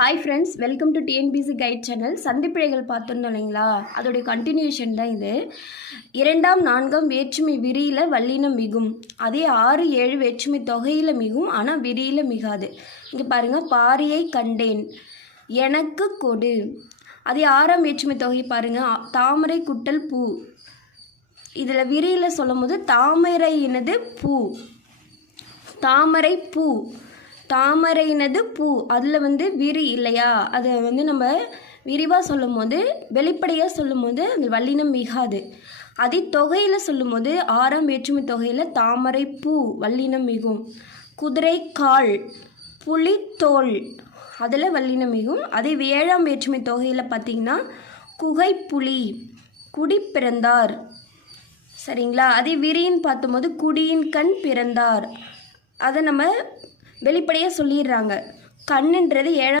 Hi friends, welcome to TNPSC guide channel. சந்திப்பிழைகள் பார்த்துருந்தோம் இல்லைங்களா, அதோடைய கண்டினியூஷன் தான் இது. 2ஆம் 4ஆம் வேற்றுமை விரியில் வல்லினம் மிகும், அதே 6 7 வேற்றுமை தொகையில் மிகும், ஆனால் விரியில் மிகாது. இங்கே பாருங்கள், பாரியை கண்டேன், எனக்கு கொடு. அதே 6ஆம் வேற்றுமை தொகை பாருங்கள், தாமரை குட்டல் பூ. இதில் விரியில் சொல்லும் போது தாமரையினது பூ, தாமரை பூ, தாமரையினது பூ. அதில் விரி இல்லையா, அதை நம்ம விரிவாக சொல்லும் போது, வெளிப்படையாக சொல்லும் போது அந்த வல்லினம் மிகாது. அதே தொகையில் சொல்லும் போது 6ஆம் வேற்றுமை தொகையில் தாமரை பூ வல்லினம் மிகும். குதிரை கால், புலித்தோல், அதில் வல்லினம் மிகும். அதே 7ஆம் வேற்றுமை தொகையில் பார்த்திங்கன்னா குகை புலி, குடி பிறந்தார். சரிங்களா. அதே விரின்னு பார்த்தபோது குடியின் கண் பிறந்தார். அதை நம்ம வெளிப்படையாக சொல்லிடுறாங்க. கண்ணுன்றது 7ஆம்